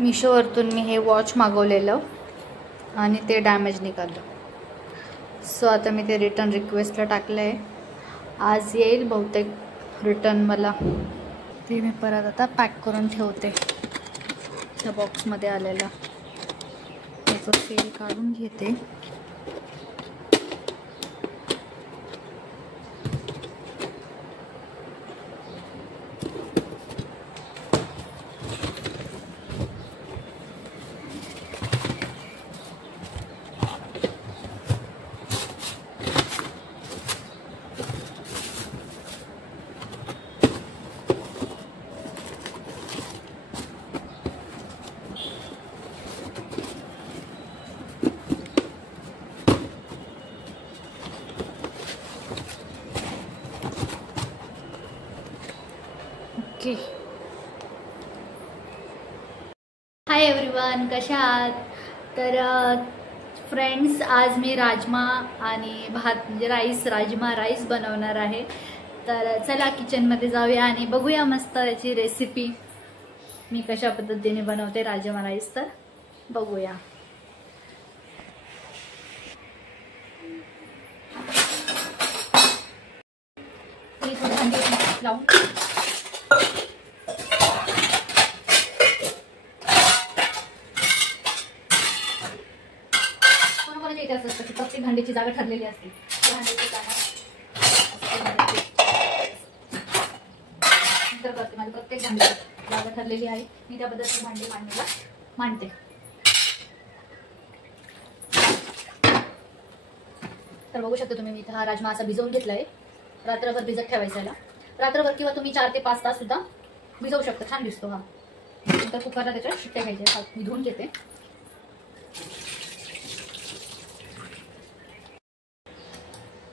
मिशोवरतून मी हे वॉच मागवलेलं आणि ते डॅमेज निघालं. सो आता मी ते रिटर्न रिक्वेस्टला टाकलं आहे. आज येईल बहुतेक रिटर्न मला. ते मी परत आता पॅक करून ठेवते. त्या बॉक्समध्ये आलेला त्याचं सेल काढून घेते. हाय एव्हरीवन, कशा आहात? तर फ्रेंड्स, आज मी राजमा आणि भात म्हणजे राजमा राईस बनवणार आहे. तर चला किचनमध्ये जाऊया आणि बघूया मस्त याची रेसिपी मी कशा पद्धतीने बनवते राजमा राईस. तर बघूया. लावून प्रत्येक भांडीची जागा ठरलेली असते. माझी प्रत्येक भांडीची जागा ठरलेली आहे. मी त्या पद्धतीने भांडी मांडते. तर बघू शकता तुम्ही, मी इथं हा राजमा असा भिजवून घेतलाय. रात्रभर भिजत ठेवायचा याला. रात्रभर किंवा तुम्ही 4 ते 5 तास सुद्धा भिजवू शकता. छान दिसतो हा. नंतर कुकरला त्याच्या शिट्ट्या घ्यायच्या. मी धुवून घेते.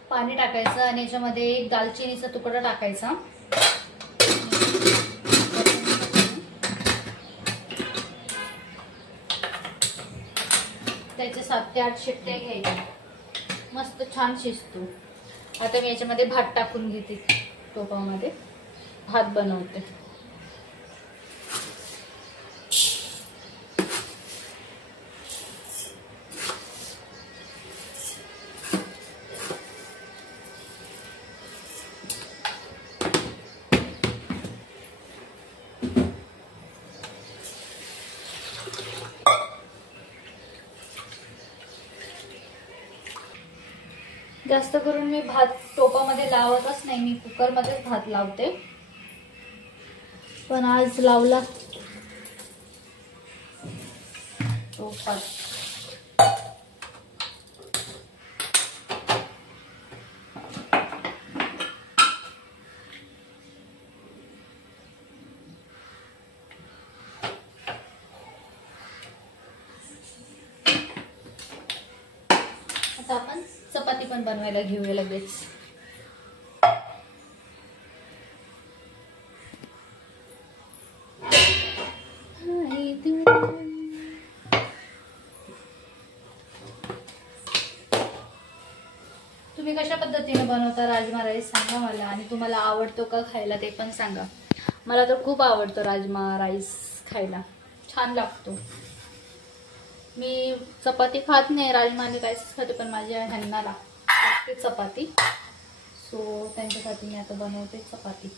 पाणी टाकायचं आणि याच्यामध्ये एक दालचिनीचा तुकडा टाकायचा. त्याचे 7 ते 8 शिट्ट्या घ्यायच्या. मस्त छान शिजतो. आता मी याच्यामध्ये भात टाकून घेते. टोपामध्ये भात बनवते. जास्त करून मी भात टोपामध्ये लावतच नाही. मी कुकरमध्येच भात लावते. पण आज लावला टोपात. आता आपण चपाती पण बनवायला घेऊया लगेच. तुम्ही कशा पद्धतीने बनवता राजमा राईस सांगा मला. आणि तुम्हाला आवडतो का खायला ते पण सांगा. मला तर खूप आवडतो राजमा राईस खायला. छान लागतो. मी चपाती खात नाही, राजमा आणि राईस खाते. पण माझ्या ह्यांना लागते चपाती. सो त्यांच्यासाठी मी आता बनवते चपाती.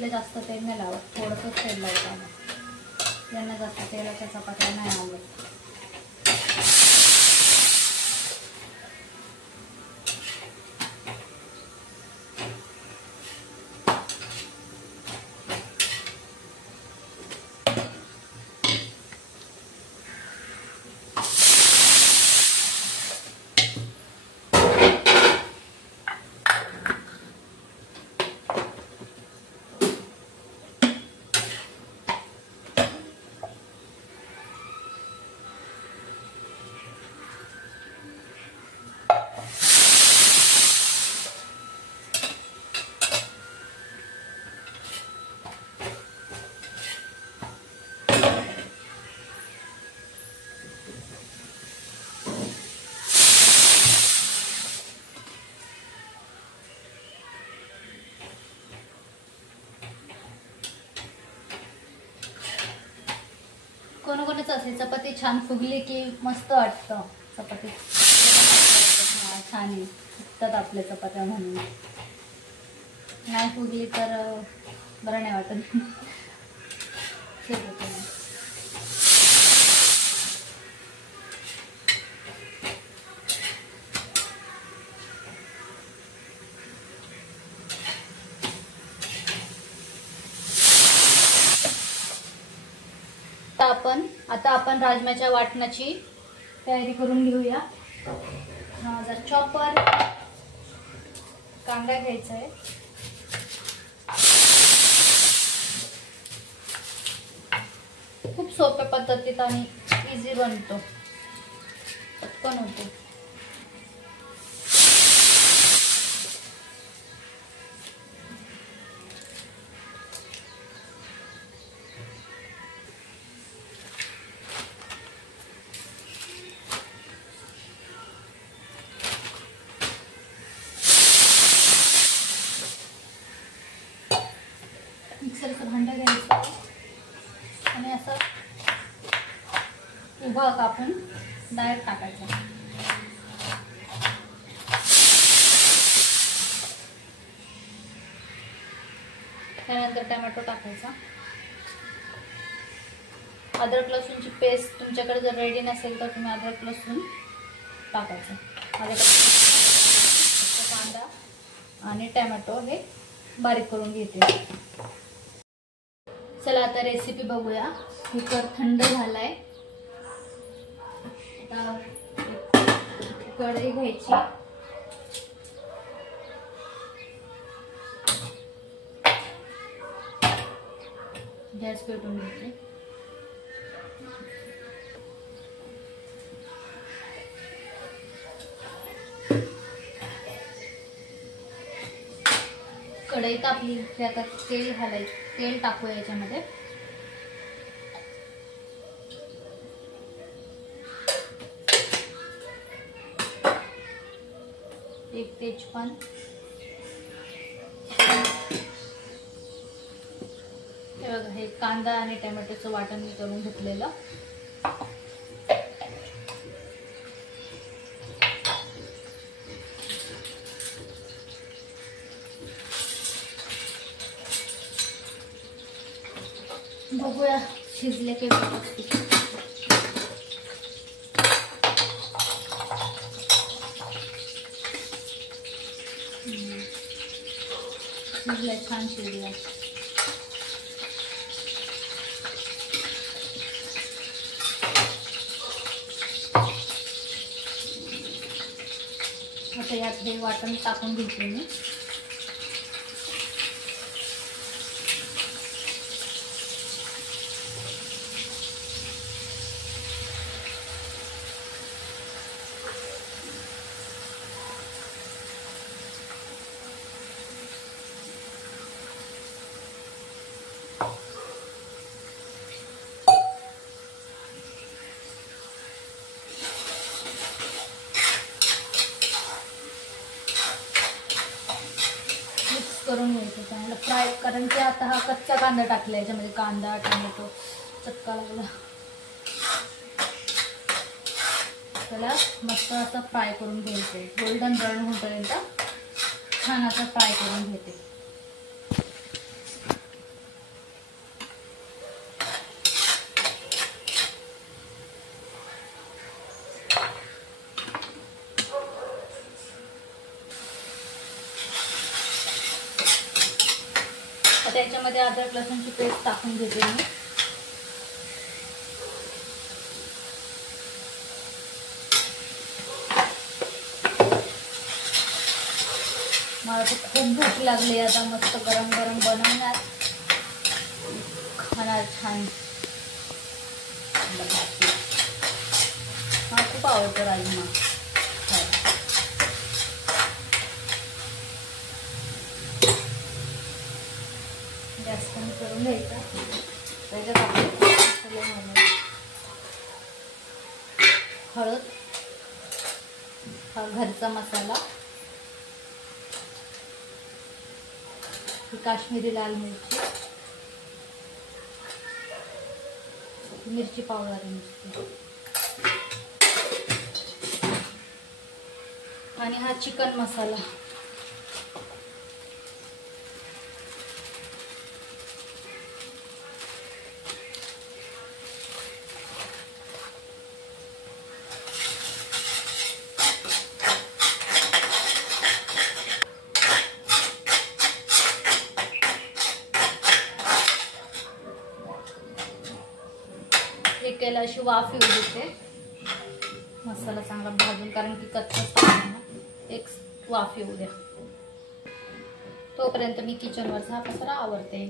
चपातीला जास्त तेल नाही लावत, थोडंसंच तेल लावतो आम्ही. यांना जास्त तेलाच्या चपात्या नाही आवडत. कोणाकोणाचं असेल चपाती छान फुगली की मस्त वाटतं. चपाती छान आहे, फुगतात आपल्या चपात्या म्हणून. नाही फुगली तर बरं नाही वाटत. आता आपण राजम्याच्या वाटणाची तयारी करून घेऊया. चॉपर, कांदा घ्यायचा आहे. खूप सोप्या पद्धतीत आणि इझी बनतो, पटकन होतो. मिक्सरचं भांडं घ्यायचं आणि असं उभा कापून डायरेक्ट टाकायचं. त्यानंतर टोमॅटो टाकायचा. अद्रक लसूणची पेस्ट तुमच्याकडे जर रेडी नसेल तर तुम्ही अद्रक लसूण टाकायचं. माझ्याकडे कांदा आणि टोमॅटो हे बारीक करून घेते. चला आता रेसिपी बघूया. कुकर थंड झालाय. आता कढई घ्यायची. गॅस पेटवून घ्यायची. कढई तापली की आता तेल घालायचं. तेल टाकूया याच्यामध्ये. एक तेजपान, हे बघा हे कांदा आणि टोमॅटोचं वाटण मी करून घेतलेलं. बघूया शिजले की व्यवस्थित. शिजलंय, छान शिजलंय. आता यात हे वाटण टाकून घेते मी. करून घ्यायचं चांगलं फ्राय. कारण की आता हा कच्चा कांदा टाकला याच्यामध्ये. कांदा टोमॅटो चटका लागला. त्याला मस्त असं फ्राय करून घ्यायचं. गोल्डन ब्राऊन होईपर्यंत छान असं फ्राय करून घेते. याच्यामध्ये अद्रक लसूणची पेस्ट टाकून घेते मी. मला तर खूप भूक लागली आता. मस्त गरम गरम बनवणार, खाणार छान. मला खूप आवडतो राजमा. गॅस कमी करून घ्यायचा. त्याच्यात आपले मसाले घालायचे. हळद, हा घरचा मसाला, ही काश्मीरी लाल मिरची, मिरची पावडर मिरची, आणि हा चिकन मसाला. एकेला अशी वाफ येऊ देते, मसाला चांगला भाजून, कारण की कच्चा ना. एक वाफ येऊ द्या. तोपर्यंत मी किचनवरचा हा पसारा आवरते.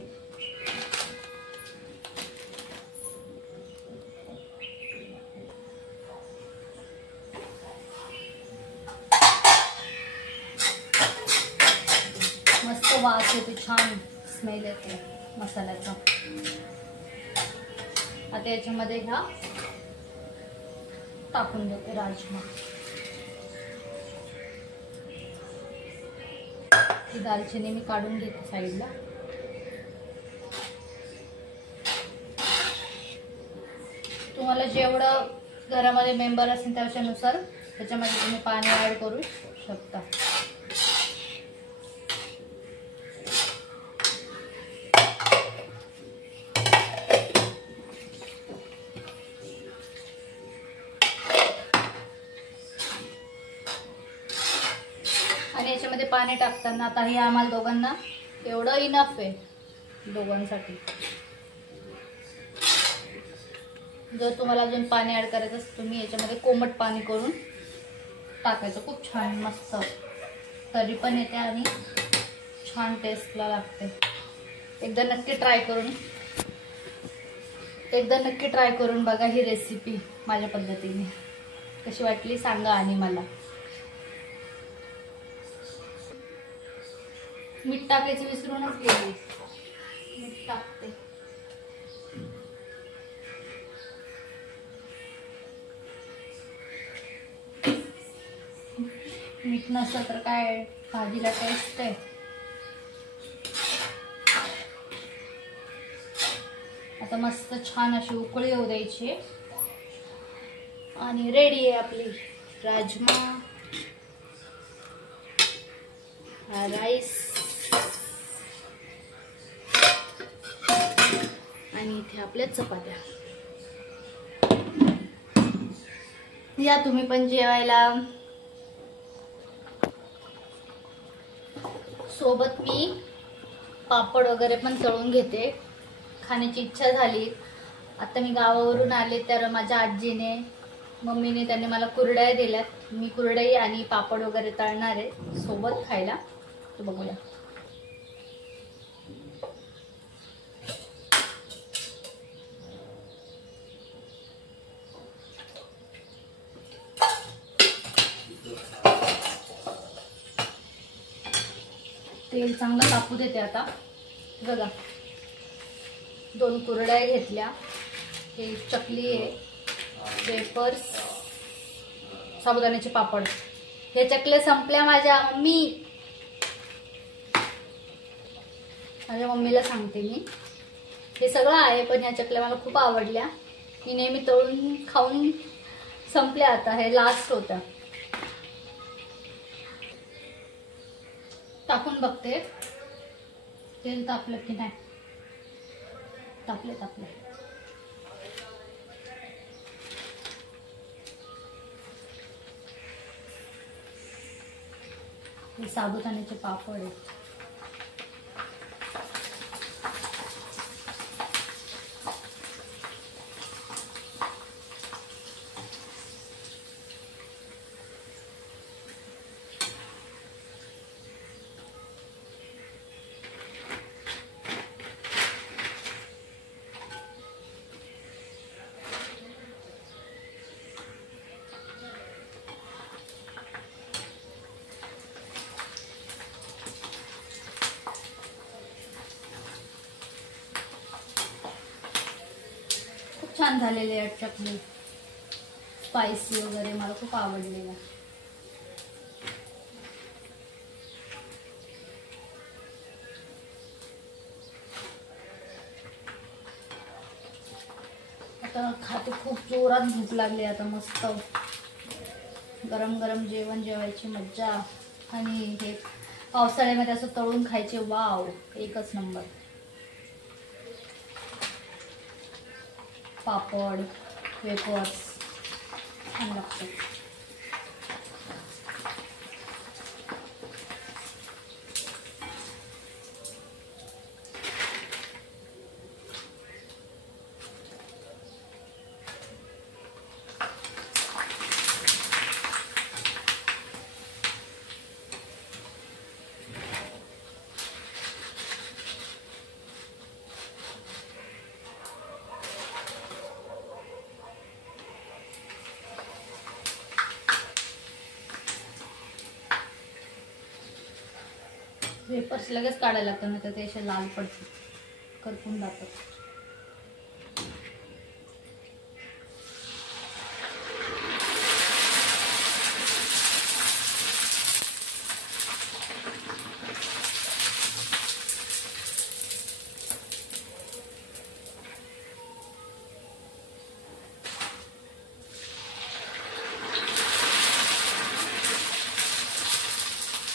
मस्त वास येते, छान स्मेल येते मसाल्याचा. आता याच्यामध्ये ह्या टाकून देते राजमा. ही दालचिनी मी काढून घेते साईडला. तुम्हाला जेवढं घरामध्ये मेंबर असेल त्याच्यानुसार त्याच्यामध्ये तुम्ही पाणी ऍड करू शकता. आणि याच्यामध्ये पाणी टाकताना आता हे आम्हाला दोघांना एवढं इनफ आहे दोघांसाठी. जर तुम्हाला अजून पाणी ऍड करायचं असेल तुम्ही याच्यामध्ये कोमट पाणी करून टाकायचं. खूप छान मस्त तरी पण येते आणि छान टेस्टला लागते. एकदा नक्की ट्राय करून बघा ही रेसिपी माझ्या पद्धतीने. कशी वाटली सांगा. आणि मला मीठ टाकायचं विसरूनच गेली. मीठ टाकते. मीठ नसलं तर काय भाजीला टेस्ट आहे. आता मस्त छान अशी उकळी येऊ द्यायची आणि रेडी आहे आपली राजमा, हा राईस आणि इथे आपल्या चपात्या. या तुम्ही पण जेवायला. सोबत मी पापड वगैरे पण तळून घेते. खाण्याची इच्छा झाली. आता मी गावावरून आले तर माझ्या आजीने मम्मीने त्यांनी मला कुरडया दिल्यात. मी कुरडई आणि पापड वगैरे तळणार आहे सोबत खायला. तो बघूया. तेल चांगलं तापू देते. आता बघा 2 कुरड्या घेतल्या. हे चकली आहे, वेफर्स, साबुदाण्याचे पापड. हे चकल्या संपल्या माझ्या मम्मीला सांगते मी. हे सगळं आहे पण ह्या चकल्या मला खूप आवडल्या. मी नेहमी तळून खाऊन संपल्या. आता हे लास्ट होत्या. टाकून बघते तेल तापलं की नाही. तापले. हे साबुदाण्याचे पापड आहेत. छान झालेले आहेत चकली, स्पायसी वगैरे, मला खूप आवडलेला. आता खाते, खूप जोरात भूक लागली. आता मस्त गरम गरम जेवण जेवायची मज्जा. आणि हे पावसाळ्यामध्ये असं तळून खायचे, वाव, एकच नंबर. पापड, वेफर्स छान लागतात. वेपर्स लगेच काढायला लागतं, नाही तर ते असे लाल पडतात, करपून जातात.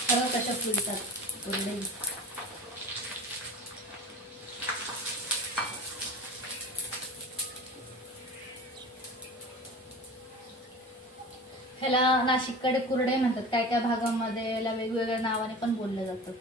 खरं कशा फुलतात कुरडई. ह्याला नाशिककडे कुरडई म्हणतात, काय काय भागामध्ये याला वेगवेगळ्या नावाने पण बोललं जातं.